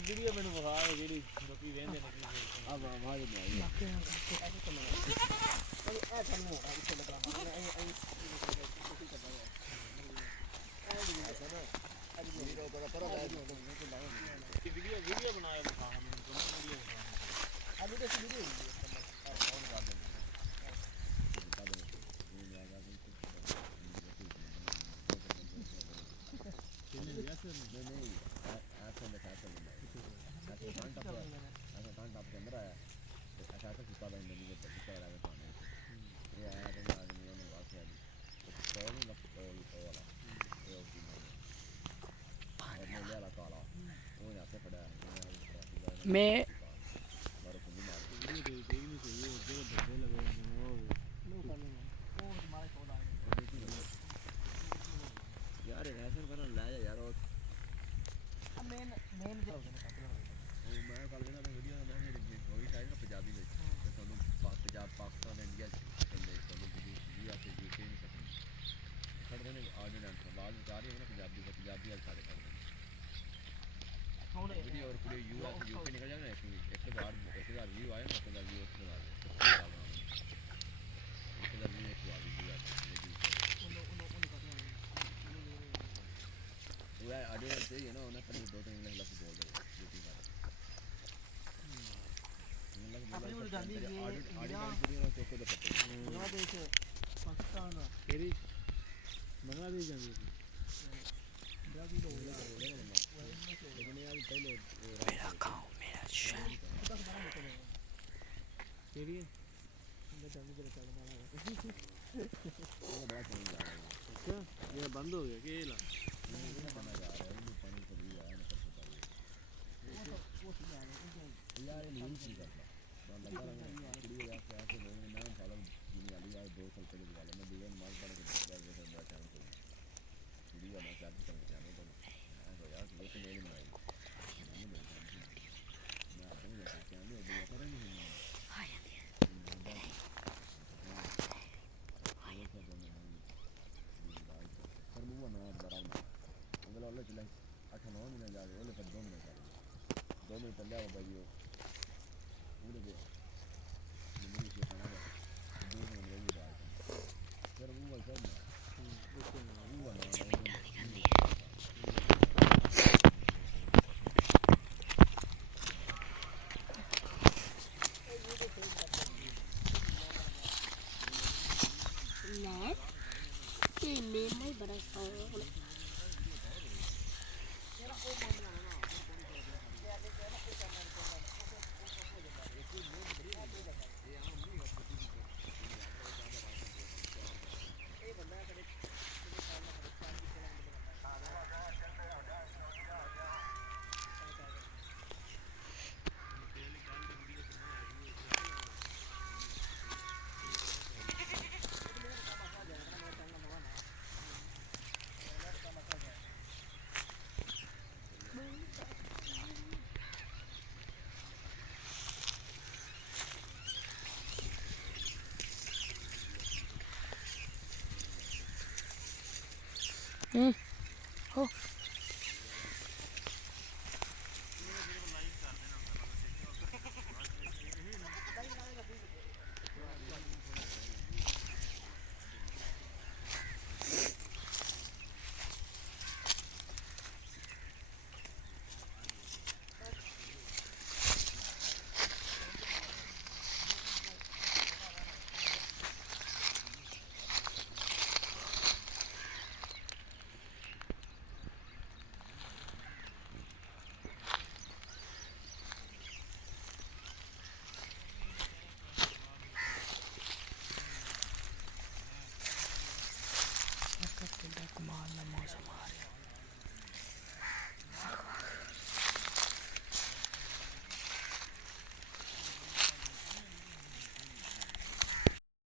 video ਮੈਨੂੰ ਵਿਖਾ ਜਿਹੜੀ ਲੋਕੀ ਵੇਖਦੇ ਨੇ ਕੀ ਆ ਆਵਾਜ਼ ਨਹੀਂ ਆਈ ਇਹ ਸਾਹਮਣੇ ਆ ਇੱਥੇ ਲੱਗਾ ਵੀਡੀਓ ਬਣਾਇਆ ਵਿਖਾ ਮੈਨੂੰ ਵੀਡੀਓ ਵਿਖਾ ਅੱਜ ਦੇ ਵੀਡੀਓ ਫੋਨ ਕਰ ਦੇ नहीं ऐसे में ऐसे कांट अप के अंदर आया ऐसा ऐसा कुत्ता बैठ नहीं करता कुत्ता लगा के पानी ये आया तो आदमी ने बात किया तो नहीं लगता वाला ये ओके और मैं ले ला काला वो यहां से पड़ा मैं मारो कुंडी मार ये देख नहीं चाहिए जो धंधे लगे वो लो कर लेंगे वो हमारे कॉल आ गए यार ऐसे बना लाया यार और मेन जो मैं कल ना वीडियो में वही साइड ना पंजाबी में तो ਤੁਹਾਨੂੰ पंजाब पाकिस्तान इंडिया चलते ਤੁਹਾਨੂੰ ਵੀਡੀਓ ਤੇ ਦੇਖ ਨਹੀਂ ਸਕਦੇ ਖੜਦੇ ਨੇ ਆਰਡੀਨੈਂਸ ਆਵਾਜ਼ ਉਤਾਰ ਰਹੀ ਹੈ ਨਾ ਪੰਜਾਬੀ ਵਾਲੇ ਸਾਡੇ ਖੜਦੇ ਹੁਣ ਵੀਡੀਓ और पूरे यूएस यूके निकल जाए ना एक बार व्यू आया ना तो व्यू उसके बाद उसके बाद व्यू एक बार वो ऑडियंस से यू नो उन्हें पहले 2-3 लफ्ज बोल दे यूट्यूब वाले अपनी वो गांधी ये ऑडियंस पूरी चौको दे पत्ते बांग्लादेश पाकिस्तान केरी बांग्लादेश जानी ब्राजील हो गया लेकिन यार पहले मेरा गांव मेरा शहर केरी मैं जानी तेरे साथ बना वो बड़ा चेंज आ रहा है अच्छा ये बंद हो गया केला यार नहीं चीज करता लगा रहा कुड़ी ऐसे ऐसे लोग मैं साला दुनिया वाली यार 2 साल पहले वाला मैं दीवार मार पड़ के बैठा टाइम को कुड़ी वाला चार्ज करने जाने तो तो यार लेकिन मेरी नहीं मैं अपने जैसे क्या नहीं अभी कर नहीं पर वो ना बराबर अगला वाला चला 8-9 महीने जा रहे वाले पर 2 महीने कर 2 महीने पहले वो भाई पूरे के मेरी से खाना 2 महीने लगी बात फिर वो वाला वो वाला मैं बड़ा सारा हो